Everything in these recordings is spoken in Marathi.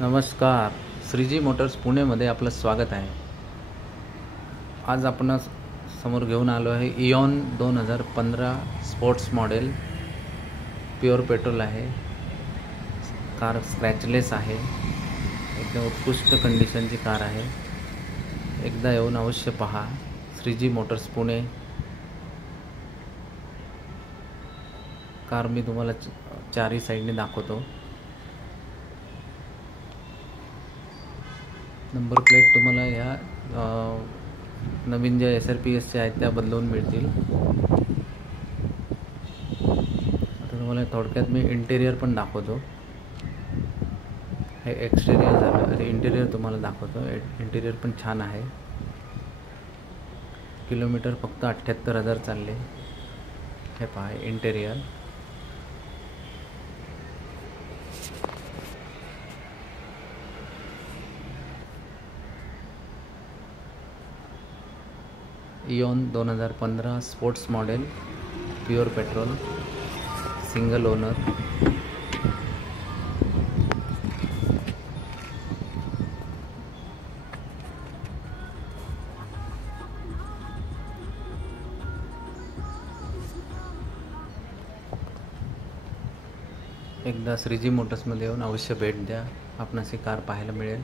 नमस्कार. श्रीजी मोटर्स पुणेमध्ये आपलं स्वागत आहे. आज आपण समोर घेऊन आलो आहे Eon 2015 sports model. Pure petrol आहे. कार स्क्रॅचलेस आहे. एकदम उत्कृष्ट कंडिशनची कार आहे. एकदा येऊन अवश्य पहा. श्रीजी मोटर्स पुणे. कार मी तुम्हाला चारही साईडने दाखवतो. नंबर प्लेट तुम्हाला ह्या नवीन ज्या SRPSच्या आहेत त्या बदलवून मिळतील. आता तुम्हाला थोडक्यात मी इंटेरियर पण दाखवतो. हे एक्सटेरियर झालं. आणि इंटेरियर तुम्हाला दाखवतो. इंटेरियर पण छान आहे. किलोमीटर फक्त 78,000 चालले. हे पहा interior. Eon 2015 sports model, pure petrol, single owner. एकदा श्रीजी मोटर्समध्ये येऊन अवश्य भेट द्या. आपणास ही कार पाहायला मिळेल.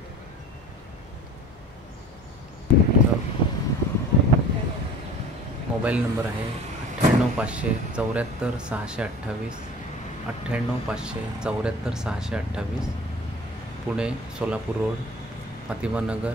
मोबाईल नंबर आहे 98,574,628, 98,574,628. पुणे सोलापूर रोड, फातिमा नगर,